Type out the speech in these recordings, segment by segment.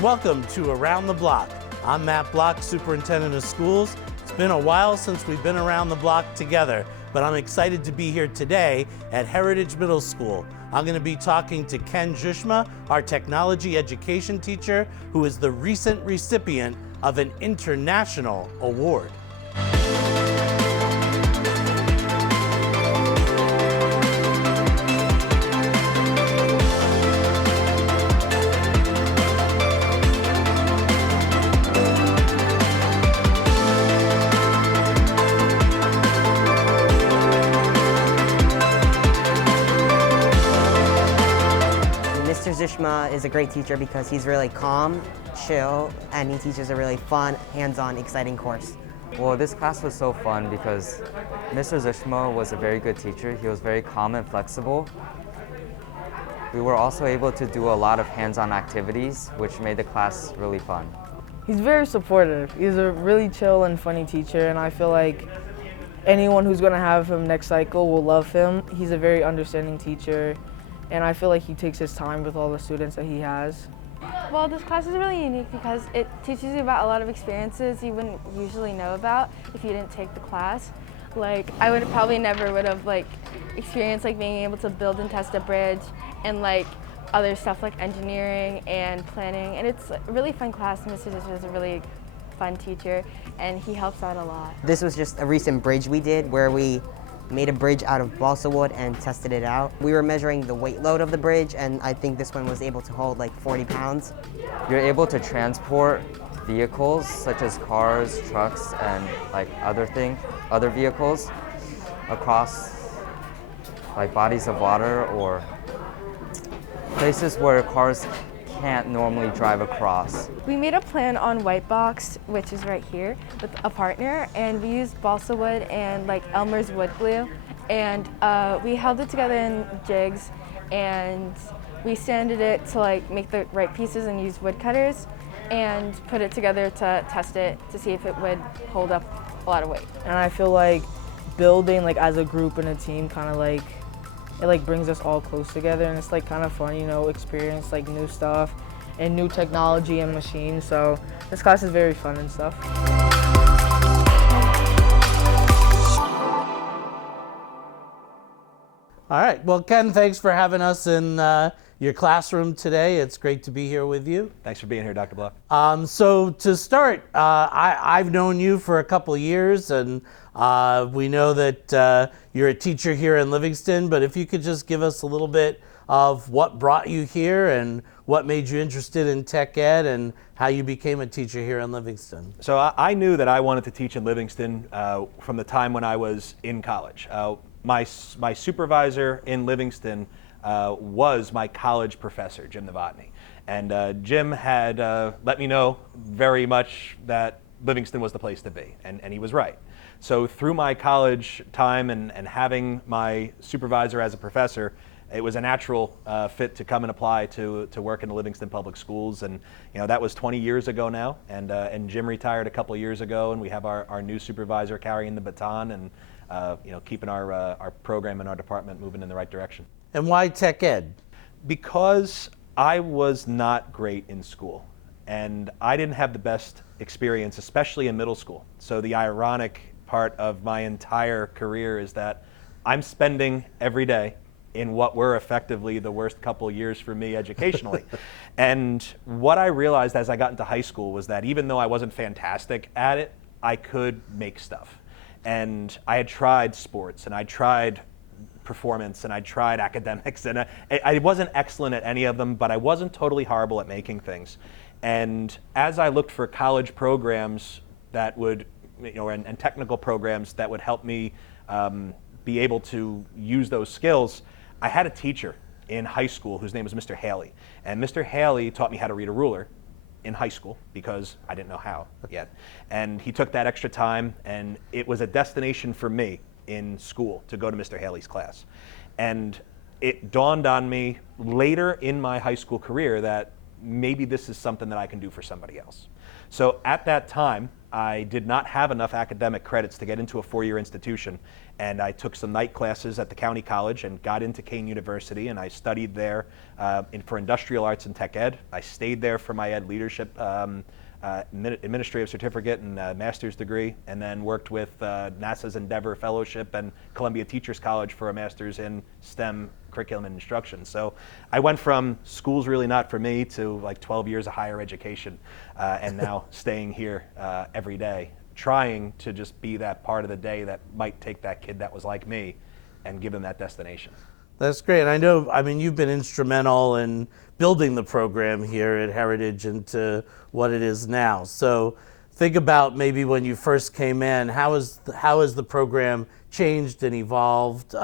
and welcome to Around the Block. I'm Matt Block, Superintendent of Schools. It's been a while since we've been around the block together, but I'm excited to be here today at Heritage Middle School. I'm going to be talking to Ken Zushma, our technology education teacher, who is the recent recipient of an international award. Mr. Zushma is a great teacher because he's really calm, chill, and he teaches a really fun, hands-on, exciting course. Well, this class was so fun because Mr. Zushma was a very good teacher. He was very calm and flexible. We were also able to do a lot of hands-on activities, which made the class really fun. He's very supportive. He's a really chill and funny teacher, and I feel like anyone who's going to have him next cycle will love him. He's a very understanding teacher, and I feel like he takes his time with all the students that he has. Well, this class is really unique because it teaches you about a lot of experiences you wouldn't usually know about if you didn't take the class. Like, I would probably never would have experienced being able to build and test a bridge and other stuff like engineering and planning. And it's a really fun class. Mr. Zushma is a really fun teacher and he helps out a lot. This was just a recent bridge we did where we made a bridge out of balsa wood and tested it out. We were measuring the weight load of the bridge, and I think this one was able to hold 40 pounds. You're able to transport vehicles such as cars, trucks, and other vehicles across bodies of water or places where cars can't normally drive across. We made a plan on white box, which is right here, with a partner, and we used balsa wood and Elmer's wood glue, and we held it together in jigs, and we sanded it to make the right pieces and used wood cutters, and put it together to test it to see if it would hold up a lot of weight. And I feel like building as a group and a team it brings us all close together, and it's kind of fun, experience new stuff and new technology and machines. So this class is very fun and stuff. All right, well, Ken, thanks for having us in your classroom today. It's great to be here with you. Thanks for being here, Dr. Block. So to start, I've known you for a couple of years, and we know that you're a teacher here in Livingston, but if you could just give us a little bit of what brought you here and what made you interested in tech ed and how you became a teacher here in Livingston. So I knew that I wanted to teach in Livingston from the time when I was in college. My supervisor in Livingston was my college professor, Jim Novotny. And Jim had let me know very much that Livingston was the place to be, and he was right. So through my college time and having my supervisor as a professor, it was a natural fit to come and apply to work in the Livingston Public Schools. And that was 20 years ago now, and Jim retired a couple of years ago, and we have our new supervisor carrying the baton and keeping our program and our department moving in the right direction. And why tech ed? Because I was not great in school, and I didn't have the best experience, especially in middle school. So the ironic part of my entire career is that I'm spending every day in what were effectively the worst couple years for me educationally. And what I realized as I got into high school was that even though I wasn't fantastic at it, I could make stuff. And I had tried sports, and I tried performance, and I tried academics, and I wasn't excellent at any of them, but I wasn't totally horrible at making things. And as I looked for college programs that would, and technical programs that would help me be able to use those skills, I had a teacher in high school whose name was Mr. Haley. And Mr. Haley taught me how to read a ruler in high school because I didn't know how yet. And he took that extra time, and it was a destination for me in school to go to Mr. Haley's class. And it dawned on me later in my high school career that maybe this is something that I can do for somebody else. So at that time, I did not have enough academic credits to get into a four-year institution, and I took some night classes at the county college and got into Kane University, and I studied there for industrial arts and tech ed. I stayed there for my ed leadership administrative certificate and master's degree, and then worked with NASA's Endeavor Fellowship and Columbia Teachers College for a master's in STEM curriculum and instruction. So I went from school's really not for me to like 12 years of higher education, and now staying here every day, trying to just be that part of the day that might take that kid that was like me and give them that destination. That's great. And I know, I mean, you've been instrumental in building the program here at Heritage into what it is now. So think about maybe when you first came in, how has the program changed and evolved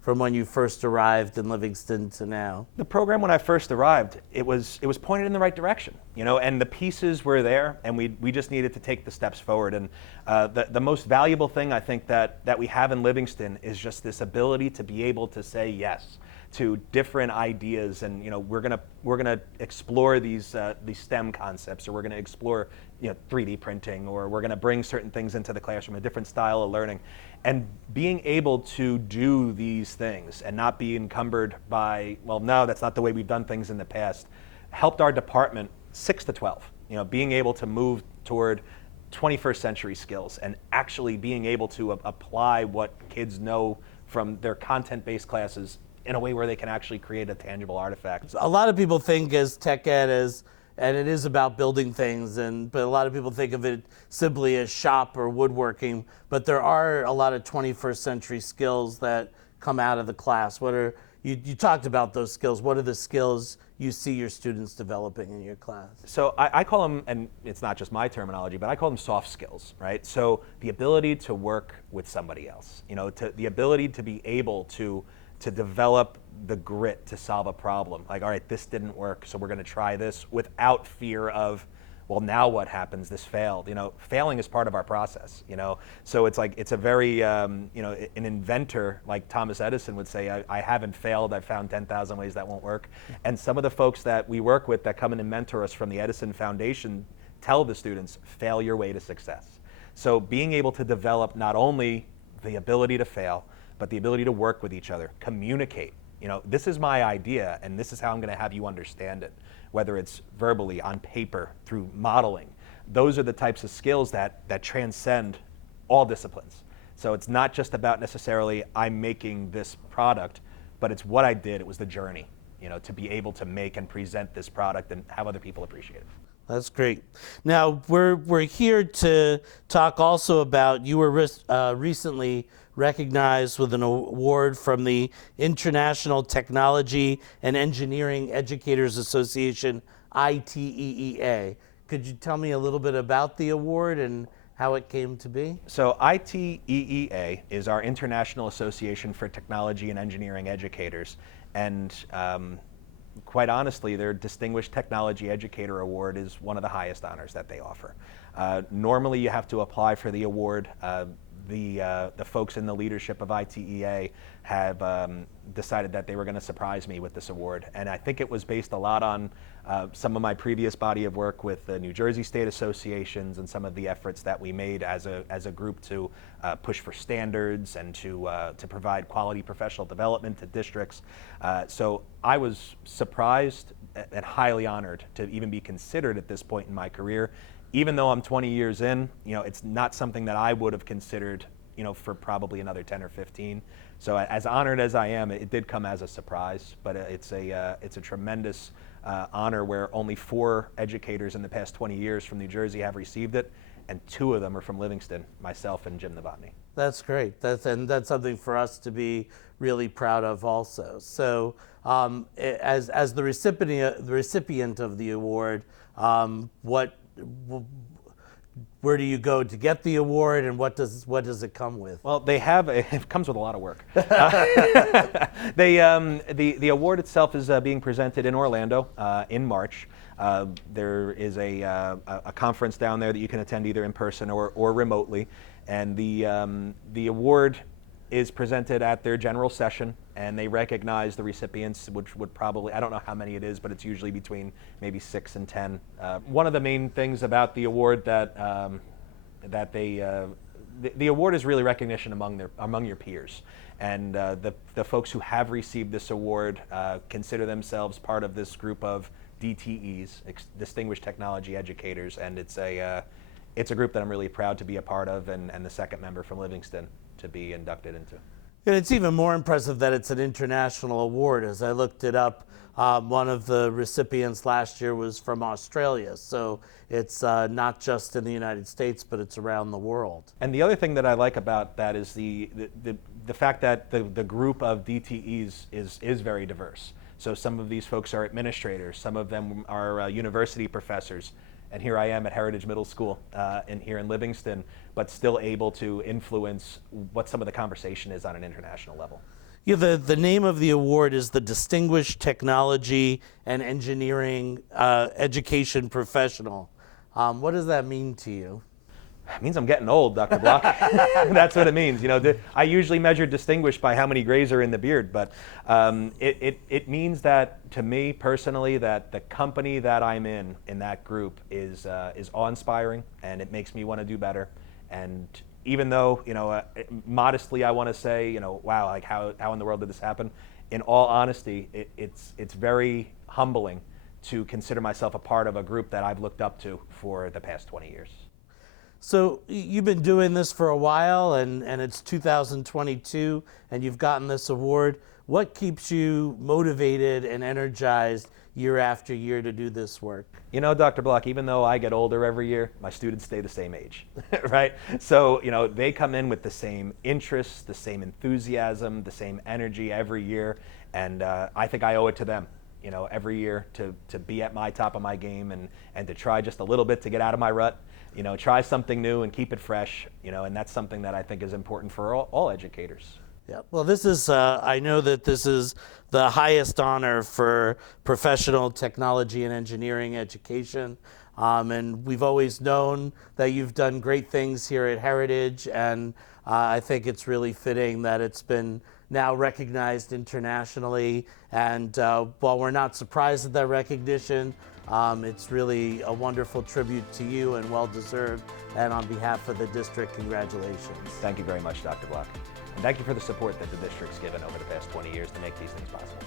from when you first arrived in Livingston to now? The program, when I first arrived, it was pointed in the right direction, you know, and the pieces were there, and we just needed to take the steps forward. And the most valuable thing I think that we have in Livingston is just this ability to be able to say yes to different ideas, and you know, we're gonna explore these STEM concepts, or we're gonna explore, you know, 3D printing, or we're gonna bring certain things into the classroom, a different style of learning, and being able to do these things and not be encumbered by, well, no, that's not the way we've done things in the past, helped our department 6 to 12. You know, being able to move toward 21st century skills and actually being able to apply what kids know from their content-based classes in a way where they can actually create a tangible artifact. A lot of people think as tech ed and it is about building things, but a lot of people think of it simply as shop or woodworking, but there are a lot of 21st century skills that come out of the class. You talked about those skills. What are the skills you see your students developing in your class? So I call them, and it's not just my terminology, but I call them soft skills, right? So the ability to work with somebody else, you know, the ability to be able to develop the grit to solve a problem. Like, all right, this didn't work, so we're going to try this without fear of, well, now what happens? This failed. You know, failing is part of our process, you know? So it's like, it's a very, you know, an inventor like Thomas Edison would say, I haven't failed, I've found 10,000 ways that won't work. And some of the folks that we work with that come in and mentor us from the Edison Foundation tell the students, fail your way to success. So being able to develop not only the ability to fail, but the ability to work with each other, communicate. You know, this is my idea, and this is how I'm going to have you understand it, whether it's verbally, on paper, through modeling. Those are the types of skills that transcend all disciplines. So it's not just about necessarily I'm making this product, but it's what I did. It was the journey, you know, to be able to make and present this product and have other people appreciate it. That's great. Now, we're here to talk also about, you were recently recognized with an award from the International Technology and Engineering Educators Association, ITEEA. Could you tell me a little bit about the award and how it came to be? So ITEEA is our International Association for Technology and Engineering Educators, and quite honestly, their Distinguished Technology Educator Award is one of the highest honors that they offer. Normally you have to apply for the award. The folks in the leadership of ITEA have decided that they were going to surprise me with this award, and I think it was based a lot on some of my previous body of work with the New Jersey State Associations and some of the efforts that we made as a group to push for standards and to provide quality professional development to districts. So I was surprised and highly honored to even be considered at this point in my career. Even though I'm 20 years in, you know, it's not something that I would have considered, you know, for probably another 10 or 15. So as honored as I am, it did come as a surprise, but it's a tremendous honor where only 4 educators in the past 20 years from New Jersey have received it, and 2 of them are from Livingston, myself and Jim Novotny. That's great. That's something for us to be really proud of also. So as the recipient of the award, where do you go to get the award, and what does it come with? Well, it comes with a lot of work. The award itself is being presented in Orlando in March. There is a conference down there that you can attend either in person or remotely, and the award is presented at their general session, and they recognize the recipients, which would probably, I don't know how many it is, but it's usually between maybe 6 and 10. One of the main things about the award that that the award is really recognition among your peers, and the folks who have received this award consider themselves part of this group of DTEs, Distinguished Technology Educators, and it's a group that I'm really proud to be a part of, and the second member from Livingston to be inducted into. And it's even more impressive that it's an international award. As I looked it up, one of the recipients last year was from Australia. So it's not just in the United States, but it's around the world. And the other thing that I like about that is the fact that the group of DTEs is very diverse. So some of these folks are administrators, some of them are university professors, and here I am at Heritage Middle School here in Livingston, but still able to influence what some of the conversation is on an international level. Yeah, the name of the award is the Distinguished Technology and Engineering Education Professional. What does that mean to you? It means I'm getting old, Dr. Block. That's what it means. You know, I usually measure distinguished by how many grays are in the beard, but it means that, to me personally, that the company that I'm in that group is awe-inspiring, and it makes me want to do better. And even though, you know, modestly I want to say, you know, wow, like how in the world did this happen? In all honesty, it's very humbling to consider myself a part of a group that I've looked up to for the past 20 years. So you've been doing this for a while, and it's 2022, and you've gotten this award. What keeps you motivated and energized year after year to do this work? You know, Dr. Block, even though I get older every year, my students stay the same age, right? So, you know, they come in with the same interests, the same enthusiasm, the same energy every year, and I think I owe it to them, you know, every year to be at my top of my game and to try just a little bit to get out of my rut. You know, try something new and keep it fresh, you know, and that's something that I think is important for all educators. Yeah, well, this is, I know that this is the highest honor for professional technology and engineering education. And we've always known that you've done great things here at Heritage, and I think it's really fitting that it's been now recognized internationally. And while we're not surprised at that recognition, it's really a wonderful tribute to you and well-deserved. And on behalf of the district, congratulations. Thank you very much, Dr. Block. And thank you for the support that the district's given over the past 20 years to make these things possible.